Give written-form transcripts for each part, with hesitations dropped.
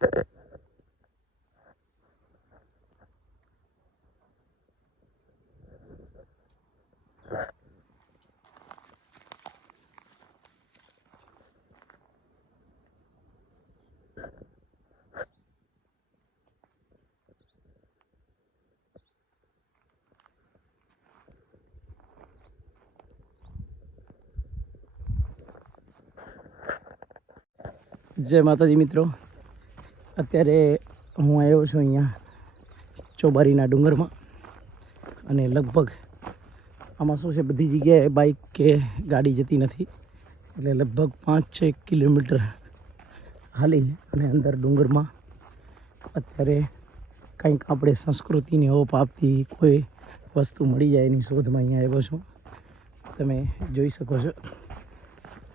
जय माताजी मित्रों, अत्यारे हूँ आव्यो छुं अहींया ચોબારીના ડુંગરમાં અને લગભગ આમાં શું છે, બધી જગ્યાએ બાઇક કે ગાડી જતી નથી, એટલે લગભગ 5-6 કિલોમીટર હાલી અને અંદર ડુંગરમાં અત્યારે કંઈક આપણે સંસ્કૃતિને ઓપ આપતી કોઈ વસ્તુ મળી જાય એની શોધમાં અહીંયા આવ્યો છું. તમે જોઈ શકો છો.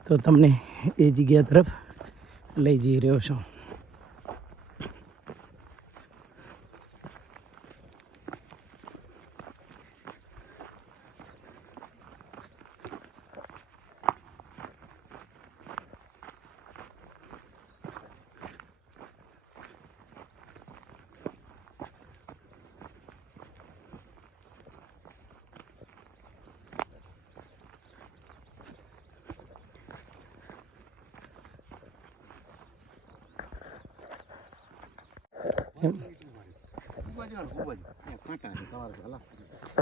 તો તમને એ જગ્યા તરફ લઈ જઈ રહ્યો છું.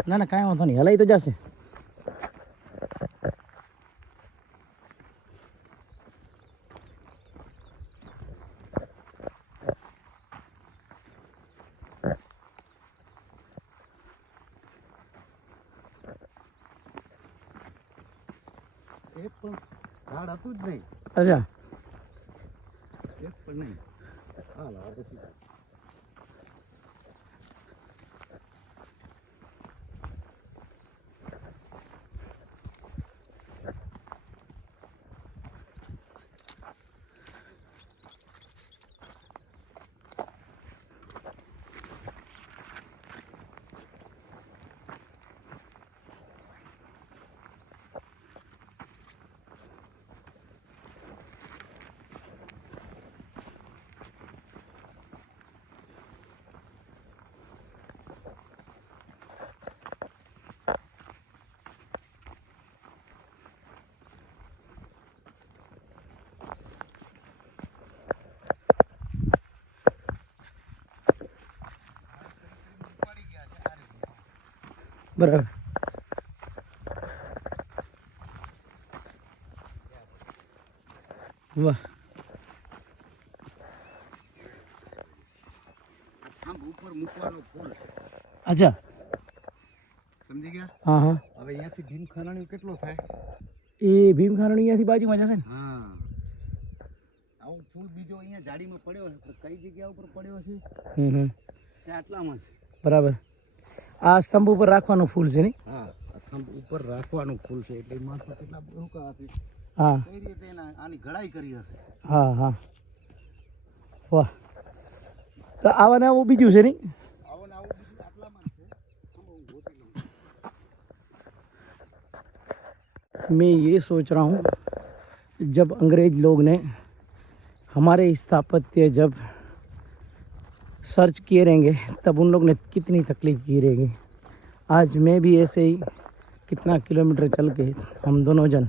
ના ના કાંઈ વાંધો નહીં, હલાઈ તો જશે. એક પણ ઝાડ હતું જ નહીં. અચ્છા, એક પણ નહીં. હાલ હવે સીધા. બરાબર. વાહ, આમ ઉપર મૂકવાનો ફૂલ છે. અચ્છા, સમજી ગયા? હા હા. હવે અહીંયાથી ભીમખાનાણી કેટલો થાય? એ ભીમખાનાણી અહીંયાથી બાજુમાં જશે ને? હા, આવું ફૂલ બીજો અહીંયા જાડીમાં પડ્યો છે, પણ કઈ જગ્યા ઉપર પડ્યો છે તે આટલામાં છે. બરાબર. આ સ્તંભ ઉપર રાખવાનું ફૂલ છે નહીં? હા, થંભ ઉપર રાખવાનું ફૂલ છે, એટલે માથે કેટલા ડોકા હશે, હા, કઈ રીતે આની ઘડાઈ કરી હશે. હા હા. વાહ, તો આવા ને આવું બીજું છે નહીં? આવું ને આવું બીજું આટલામાં જ છે. આમ હું ગોતી લઉં. मैं ये सोच रहा हूँ, जब अंग्रेज लोग ने हमारे स्थापत्य जब सर्च किए रहेंगे, तब उन लोग ने कितनी तकलीफ़ की रहेगी. आज मैं भी ऐसे ही कितना किलोमीटर चल के हम दोनों जन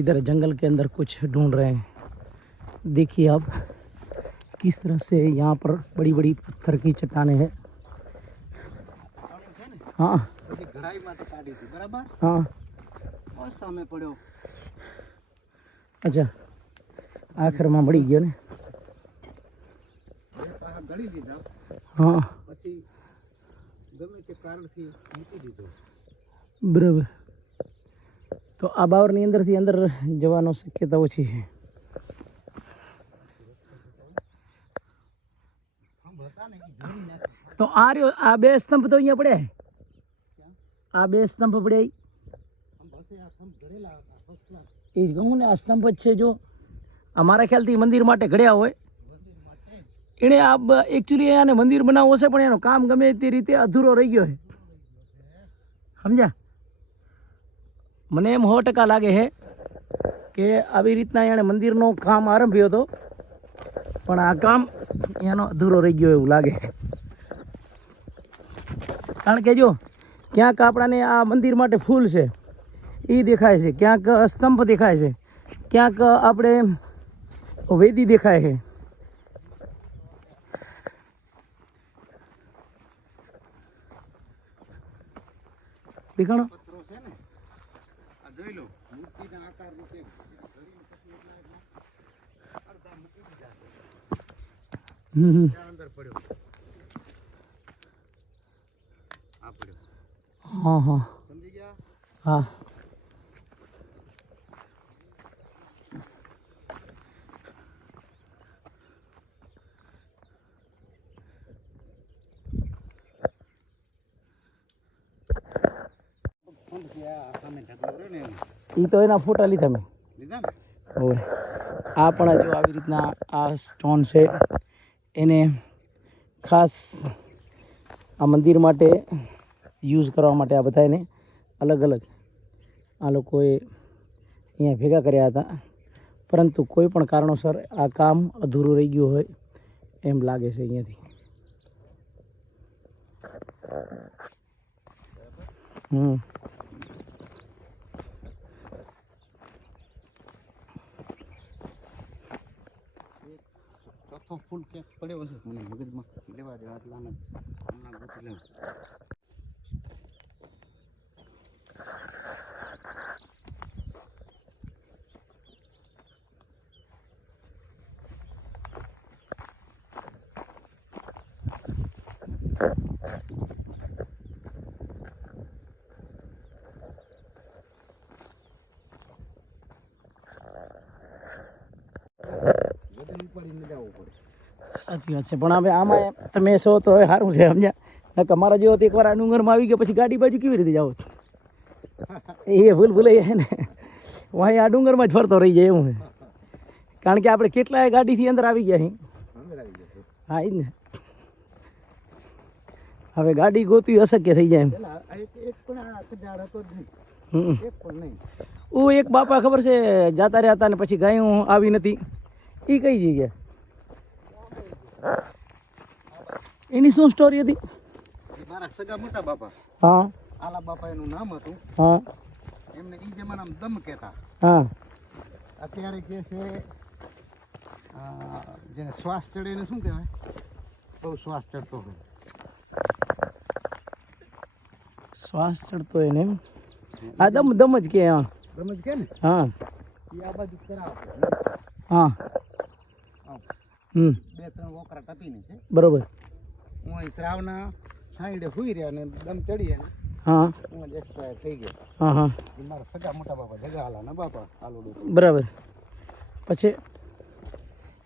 इधर जंगल के अंदर कुछ ढूंढ रहे हैं. देखिए आप किस तरह से यहाँ पर बड़ी बड़ी पत्थर की चट्टानें हैं. हाँ પછી ઘડાઈ માટે કાઢી હતી, બરાબર? हाँ. બસ સામે પડ્યો. अच्छा, આખરમાં મળી ગયો ને? હવે પાછા ગળી લીધા, હા, પછી ગમે તે કારણથી મૂકી દીધો. બરાબર. તો આ બાવરની અંદરથી અંદર જવાનો શક્યતા ઓછી છે. થંભ હતા ને એ જોડી નાખ્યા. તો આ રહ્યો, આ બે સ્તંભ તો અહીંયા પડ્યા. આ બે સ્તંભ પડ્યા થંભ હશે, આ થંભ ઘડેલા હતા ફર્સ્ટ ક્લાસ. એ જ કહું ને, આ સ્તંભ જ છે. જો અમારા ખ્યાલથી મંદિર માટે ઘડ્યા હોય, મંદિર માટે જ. એણે આ એકચ્યુઅલી આને મંદિર બનાવવું હશે, પણ એનું કામ ગમે તે રીતે અધૂરો રહી ગયો છે. સમજ્યા? મને એમ 100% લાગે છે કે આવી રીતના એણે મંદિરનો કામ આરંભ્યો હતો, પણ આ કામ એનો અધૂરો રહી ગયો એવું લાગે. કારણ કે જો ક્યાંક આપણાને આ મંદિર માટે ફૂલ છે એ દેખાય છે, ક્યાંક સ્તંભ દેખાય છે, ક્યાંક આપણે વેદી દેખાય છે. દેખાણો પથ્થરો છે ને આ જોઈ લો મૂર્તિના આકાર રૂપે ધરીને પછી એટલા અડધા મૂકી દીધા છે. ત્યાં અંદર પડ્યો આ પડ્યો. હા હા સમજી ગયા? હા. ફંડ છે આ સામે ઢગલો રહ્યો ને એનો. એ તો એના ફોટા લીધા મેં. લીધા ને? હવે આ પણ જો આવી રીતના આ સ્ટોન છે એને ખાસ આ મંદિર માટે યુઝ કરવા માટે આ બધા એને અલગ અલગ આ લોકોએ અહીંયા ભેગા કર્યા હતા, પરંતુ કોઈ પણ કારણોસર આ કામ અધૂરું રહી ગયું હોય એમ લાગે છે અહીંયાથી. ચોથો ફૂલ ક્યાંક પડ્યો છે મને મગજમાં લેવા દે આટલામાં હમણાં ગોતી લઉં. બધું ઉપાડીને જવું પડે. સાચી વાત છે, પણ હવે આમાં તમે છો તો હવે સારું છે સમજ્યા. નકર મારા જેવો તો એકવાર આ ડુંગરમાં આવી ગયો પછી ગાડી બાજુ કેવી રીતે જાઓ? એ ભૂલ ભૂલાઈ જાય ને, વાંહી આ ડુંગરમાં જ ફરતો રહી જાય એવું છે. કારણ કે આપણે કેટલાય ગાડીથી અંદર આવી ગયા અહીં. અંદર આવી જશે. હા એ જ ને, હવે ગાડી ગોતવી અશક્ય થઈ જાય એમ. પેલા એક પણ આ કજાડ હતો જ નહીં. હમ. એક પણ નહીં. એક બાપા ખબર છે જાતા રહ્યા હતા ને પછી ગાયું આવી નથી, એ કઈ જગ્યા એની શું સ્ટોરી હતી? એ મારા સગા મોટા બાપા હા આલા બાપા એનું નામ હતું. હા એમને ઈ જમાનામાં દમ કહેતા. હા અત્યારે કે છે જે શ્વાસ ચડે એને શું કહેવાય? બહુ શ્વાસ ચડતો હોય. શ્વાસ ચડતો એને એમ? હા દમ દમ જ કે. હા સમજ કે ને? હા એ આ બાજુ કરાવે. હા હમ બે ત્રણ વોકરા ટપીને છે. બરોબર. હું અહીં ત્રાવના સાઈડે હુઈ રહ્યા ને દમ ચડી અને હા હું જ એક્સપાયર થઈ ગયો. હા હા એ મારા સગા મોટા બાપા જગા હાલાના બાપા આલોડું. બરાબર. પછી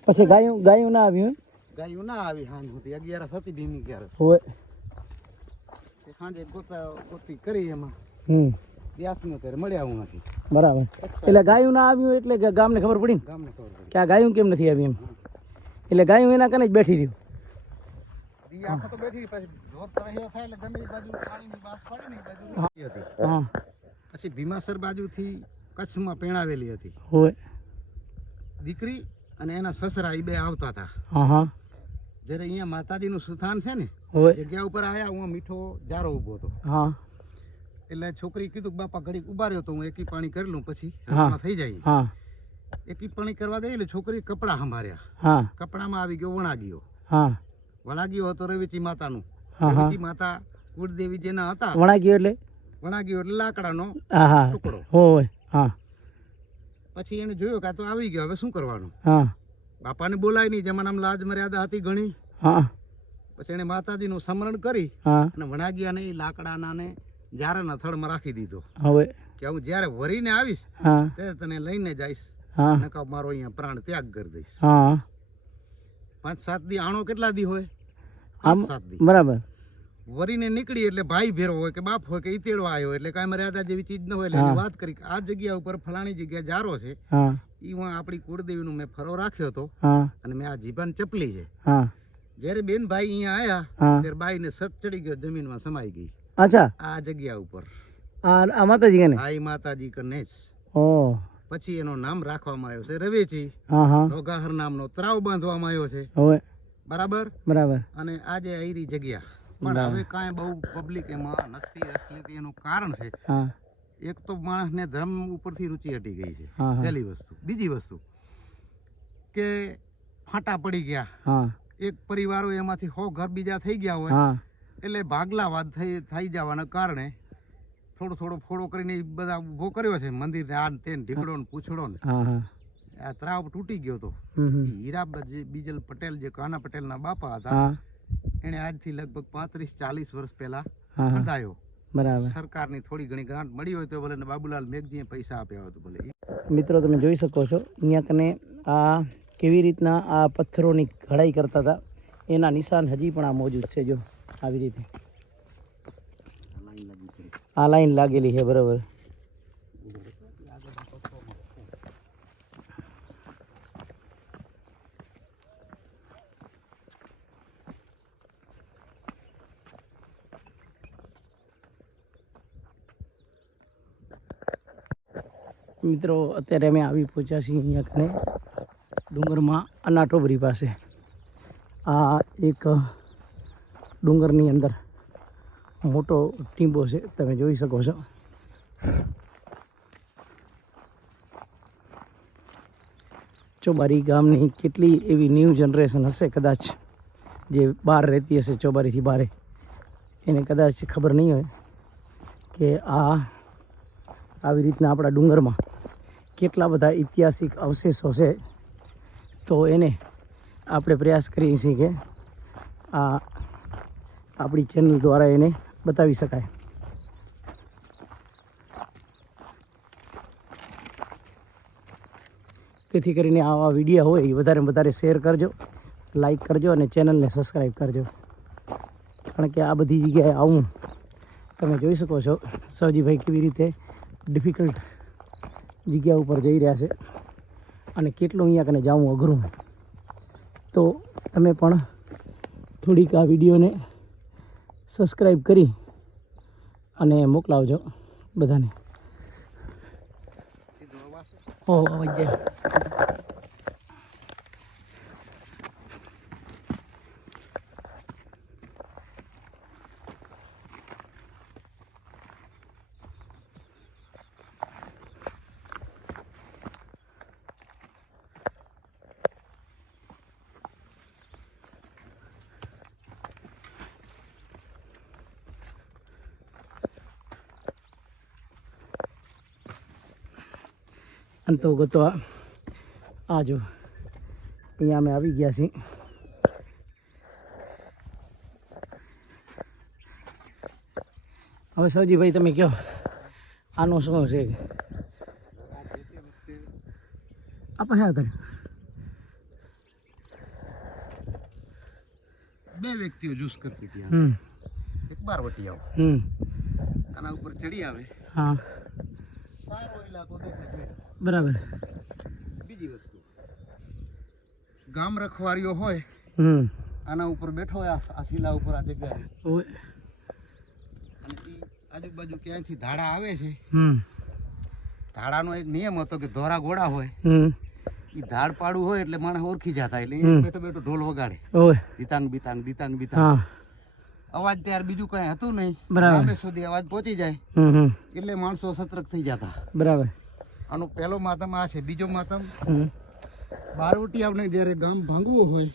પછી ગાયું ગાયું ના આવ્યું એમ? ગાયું ના આવી સાંજ સુધી 11 હતી ભીમી 11 હોય. સાંજે ગોતી કરી એમાં હમ વ્યાસનો ત્યારે મળ્યા હું નથી. બરાબર. એટલે ગાયું ના આવ્યું એટલે કે ગામને ખબર પડી ને ગામને ખબર પડી. કે આ ગાયું કેમ નથી આવી એમ. એટલે ગાયું એના કને જ બેઠી રહ્યું. ઈ આખો તો બેઠી પછી જોર તરહ્યા થાય એટલે ગમે એ બાજુ પાણીની બાસ પડે ને એ બાજુ હતી. હા પછી ભીમાસર બાજુથી કચ્છમાં પેણાવેલી હતી હોય. દીકરી અને એના સસરા એ બે આવતા હતા. હા હા જ્યારે અહીંયા માતાજીનું સુથાન છે ને હોય. જગ્યા ઉપર આયા હું મીઠો જારો ઊભો હતો. હા એટલે છોકરી કીધું કે બાપા ઘડીક ઉભા રહ્યો તો હું એકી પાણી કરી લઉં પછી હા. હાથમાં થઈ જાય. હા એકી પાણી કરવા ગઈ એટલે છોકરી કપડાં સંભાળ્યા. હા કપડામાં આવી ગયો વણાગીઓ. હા વણાગીઓ હતો રવેચી માતાનું. હા હા રવેચી માતા કુળદેવી જેના હતા. વણાગ્યો એટલે વણાગીઓ એટલે લાકડાનો હા હા ટુકડો. હોય. હા પછી એને જોયું કે આ તો આવી ગયો હવે શું કરવાનું. હા બાપાને બોલાય નહીં જમાનામાં લાજ મર્યાદા હતી ઘણી. હા પછી એને માતાજીનું સ્મરણ કરી હા અને વણાગિયાને એ લાકડાના ને જારાના થડમાં રાખી દીધો હવે કે હું જ્યારે વરીને આવીશ હા ત્યારે તને લઈને જઈશ. હા નકા મારો અહીંયા પ્રાણ ત્યાગ કરી દઈશ. હા 5-7 દી આણો કેટલા દી હોય? આમ 5-7 દી. બરાબર. વરીને નીકળી એટલે ભાઈ ભેરો હોય કે બાપ હોય કે ઈ તેડવા આવ્યો એટલે કાંઈ મર્યાદા જેવી ચીજ ન હોય એટલે એની વાત કરી કે આ જગ્યા ઉપર ફલાણી જગ્યા જારો છે. હા ઈ હું આપણી કુળદેવીનું મેં ફરો રાખ્યો હતો હા અને મેં આ જીભાન ચપલી છે. હા જ્યારે બેન ભાઈ અહીંયા આયા હા ત્યારે બાઈને સત ચડી ગયો જમીનમાં સમાઈ ગઈ અચ્છા આ જગ્યા ઉપર. આ માતાજી કે ને? આ ઈ માતાજી કને જ. ઓ પછી એનું નામ રાખવામાં આવ્યો છે રવેચી. હા હા ડોગાહર નામનો તરાવ બાંધવામાં આવ્યો છે. હવે બરાબર. બરાબર. અને આજે આયરી જગ્યા પણ હવે કાંઈ બહુ પબ્લિક એમાં નથી અસલી. એનું કારણ છે હા એક તો માણસને ધર્મ ઉપરથી રુચિ હટી ગઈ છે, હા હા પહેલી વસ્તુ. બીજી વસ્તુ કે ફાંટા પડી ગયા, હા એક પરિવારો એમાંથી 100 ઘર બીજા થઈ ગયા હોય હા એટલે ભાગલાવાદ થઈ જવાના કારણે થોડો ફોડો કરીને ઈ બધા ઊભો કર્યો છે મંદિર આ ને તે ને ઢીકડો ને પૂછડો ને. હા હા આ તરાવ તૂટી ગયો તો. હમ હમ. હીરા બીજલ પટેલ જે કાના પટેલના બાપા હતા, હા એને આજથી લગભગ 35-40 વર્ષ પહેલા હા હા બંધાયો. બરાબર. સરકારની થોડી ઘણી ગ્રાન્ટ મળી હોય તો ભલે, ને બાબુલાલ મેઘજીએ પૈસા આપ્યા હોય તો ભલે. મિત્રો તમે જોઈ શકો છો અહીંયા કને આ કેવી રીતના આ પથ્થરોની ઘડાઈ કરતા હતા એના નિશાન હજી પણ આ મોજૂદ છે. જો આવી રીતે આ લાઈન લાગેલી છે. બરાબર. મિત્રો અત્યારે અમે આવી પહોંચ્યા છીએ અહીંયા કને ડુંગરમાં અનાટોબરી પાસે. આ એક ડુંગરની અંદર મોટો ટીંબો છે, તમે જોઈ શકો છો. ચોબારી ગામની કેટલી એવી ન્યૂ જનરેશન હશે કદાચ જે બહાર રહેતી હશે ચોબારીથી બહાર, એને કદાચ ખબર નહીં હોય કે આવી રીતના આપણા ડુંગરમાં કેટલા બધા ઐતિહાસિક અવશેષો છે. તો એને આપણે પ્રયાસ કરીએ છીએ કે આ આપણી ચેનલ દ્વારા એને બતાવી શકાય. તેથી કરીને આવા વિડીયો હોય એ વધારે શેર કરજો, લાઈક કરજો અને ચેનલને સબસ્ક્રાઈબ કરજો. કારણ કે આ બધી જગ્યાએ આવું તમે જોઈ શકો છો સવજીભાઈ કેવી રીતે ડિફિકલ્ટ જગ્યા ઉપર જઈ રહ્યા છે અને કેટલું અહીંયા કને જવું અઘરું. તો તમે પણ થોડીક આ વિડીયોને સબસ્ક્રાઈબ કરી અને મોકલાવજો બધાને. અવાજ જાય. અંતર્ગતો આ જો અહીંયા અમે આવી ગયા છીએ. હવે સવજીભાઈ તમે કહો આનું શું છે? આપણે હા કર્યું. બે વ્યક્તિઓ જૂસ કરતી હતી. એક બારવટીયાઓ આના ઉપર ચડી આવે. હા સારો ઇલાકો દેખાય. બરાબર. બીજી વસ્તુ, ગામ રખવારીઓ હોય આના ઉપર બેઠો હોય આ શિલા ઉપર આ જગ્યાએ, અને ઈ આજુબાજુ ક્યાંયથી ધાડા આવે છે. ધાડાનો એક નિયમ હતો કે ધોરા ઘોડા હોય ઈ ધાડ પાડું હોય એટલે માણસ ઓળખી જતા, એટલે બેઠો બેઠો ઢોલ વગાડે. દીતાંગ બીતાંગ દીતાંગ બીતાંગ. અવાજ ત્યાર બીજું કઈ હતું નહીં. લાંબે સુધી અવાજ પહોંચી જાય એટલે માણસો સતર્ક થઈ જતા. બરાબર. આનો પહેલો માતમ આ છે. બીજો માતમ બારવટીયાઓને જ્યારે ગામ ભાંગવું હોય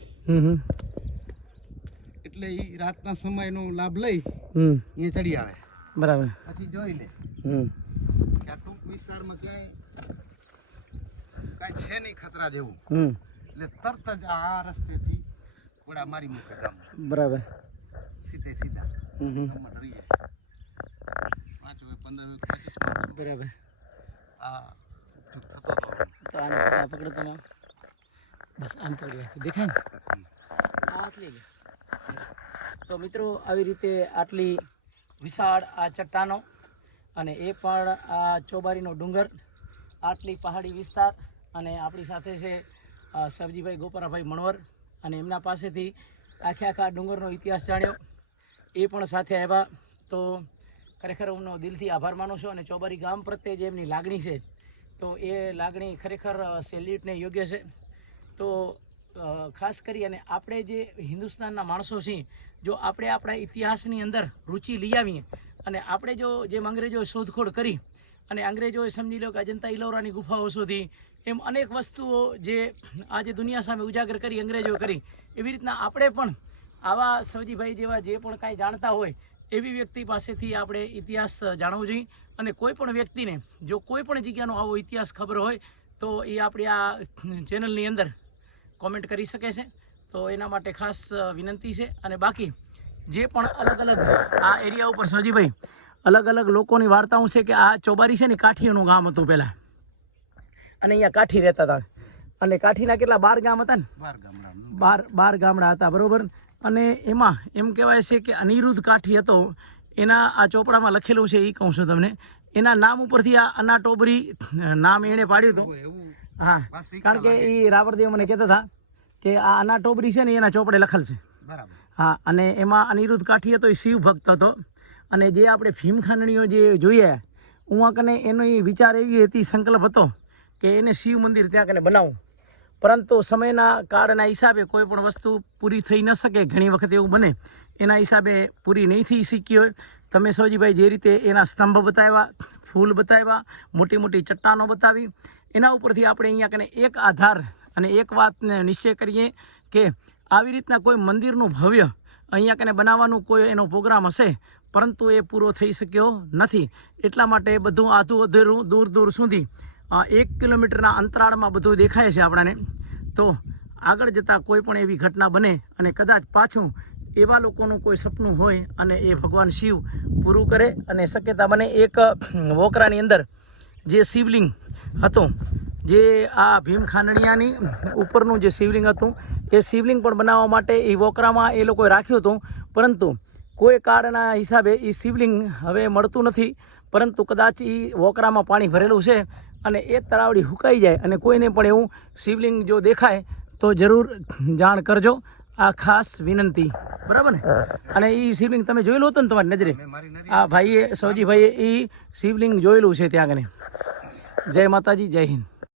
એટલે એ રાતના સમયનો લાભ લઈ અહીંયા ચડી આવે. બરાબર. પછી જોઈ લે કે આ ટૂંક વિસ્તારમાં ક્યાંય કાંઈ છે નહીં ખતરા જેવું, એટલે તરત જ આ રસ્તેથી ઘોડા મારી મૂકે ગામ. બરાબર. સીધે સીધા ગામમાં ડરી જાય. 5 હોય 15 હોય 25. બરાબર. આ થતો હતો. તો આ પકડો તમે, બસ આમ પકડી રાખી દેખાય ને આ આટલી. તો મિત્રો આવી રીતે આટલી વિશાળ આ ચટ્ટાનો અને એ પણ આ ચોબારીનો ડુંગર, આટલી પહાડી વિસ્તાર, અને આપણી સાથે છે સવજીભાઈ ગોપરાભાઈ મણવર, અને એમના પાસેથી આખા ડુંગરનો ઇતિહાસ જાણ્યો. એ પણ સાથે આવ્યા. તો ખરેખર હું દિલથી આભાર માનું છું. અને ચોબારી ગામ પ્રત્યે જે એમની લાગણી છે તો એ લાગણી ખરેખર સેલ્યુટને યોગ્ય છે. તો ખાસ કરી અને આપણે જે હિન્દુસ્તાનના માણસો છીએ, જો આપણે આપણા ઇતિહાસની અંદર રુચિ લઈ આવીએ અને આપણે જો જેમ અંગ્રેજોએ શોધખોળ કરી અને અંગ્રેજોએ સમજી લો કે અજંતા ઇલોરાની ગુફાઓ શોધી, એમ અનેક વસ્તુઓ જે આજે દુનિયા સામે ઉજાગર કરી અંગ્રેજો કરી, એવી રીતના આપણે પણ આવા સવજીભાઈ જેવા જે પણ કાંઈ જાણતા હોય એવી વ્યક્તિ પાસેથી આપણે ઇતિહાસ જાણવો જોઈએ. અને કોઈ પણ વ્યક્તિને જો કોઈ પણ જગ્યાનો આવો ઇતિહાસ ખબર હોય તો એ આપણી આ ચેનલની અંદર કોમેન્ટ કરી શકે છે. તો એના માટે ખાસ વિનંતી છે. અને બાકી જે પણ અલગ અલગ આ એરિયા ઉપર સવજીભાઈ અલગ અલગ લોકોની વાર્તાઓ છે કે આ ચોબારી છે ને કાઠીઓનું ગામ હતું પહેલાં, અને અહીંયા કાઠી રહેતા હતા. અને કાઠીના કેટલા 12 ગામ હતા ને? 12 ગામડા હતા, બરોબર. અને એમાં એમ કહેવાય છે કે અનિરુદ્ધ કાઠી હતો, એના આ ચોપડામાં લખેલું છે, એ કહું છું તમને. એના નામ ઉપરથી આ અનાટોબરી નામ એણે પાડ્યું હતું. હા, કારણ કે એ રાવરદેવ મને કહેતા હતા કે આ અનાટોબરી છે ને એના ચોપડે લખેલ છે. હા, અને એમાં અનિરુદ્ધ કાઠી હતો, એ શિવ ભક્ત હતો. અને જે આપણે ભીમખાનણીઓ જે જોઈએ ઉવા કને એનો એ વિચાર એવી હતી, સંકલ્પ હતો કે એને શિવ મંદિર ત્યાં કને બનાવવું. પરંતુ સમયના કાળના હિસાબે કોઈ પણ વસ્તુ પૂરી થઈ ન શકે, ઘણી વખત એવું બને, એના હિસાબે પૂરી નહીં થઈ શકી હોય. તમે સવજીભાઈ જે રીતે એના સ્તંભ બતાવ્યા, ફૂલ બતાવ્યા, મોટી મોટી ચટ્ટાનો બતાવી, એના ઉપરથી આપણે અહીંયા કને એક આધાર અને એક વાતને નિશ્ચય કરીએ કે આવી રીતના કોઈ મંદિરનું ભવ્ય અહીંયા કને બનાવવાનું કોઈ એનો પ્રોગ્રામ હશે, પરંતુ એ પૂરો થઈ શક્યો નથી. એટલા માટે બધું આધું અધૂરું દૂર દૂર સુધી 1 કિલોમીટરના અંતરાળમાં બધું દેખાય છે આપણાને. તો આગળ જતાં કોઈ પણ એવી ઘટના બને અને કદાચ પાછું એવા લોકોનું કોઈ સપનું હોય અને એ ભગવાન શિવ પૂરું કરે અને શક્યતા બને. એક વોકરાની અંદર જે શિવલિંગ હતું, જે આ ભીમખાનડિયાની ઉપરનું જે શિવલિંગ હતું, એ શિવલિંગ પણ બનાવવા માટે એ વોકરામાં એ લોકોએ રાખ્યું હતું. પરંતુ કોઈ કાળના હિસાબે એ શિવલિંગ હવે મળતું નથી. પરંતુ કદાચ એ વોકરામાં પાણી ભરેલું છે અને એ તળાવડી હુકાઈ જાય અને કોઈને પણ એવું શિવલિંગ જો દેખાય તો જરૂર જાણ કરજો. આ ખાસ વિનંતી, બરાબર ને? અને એ શિવલિંગ તમે જોયેલું હતું ને તમારી નજરે? આ ભાઈએ, સવજીભાઈએ એ શિવલિંગ જોયેલું છે ત્યાં આગળ. જય માતાજી, જય હિન્દ.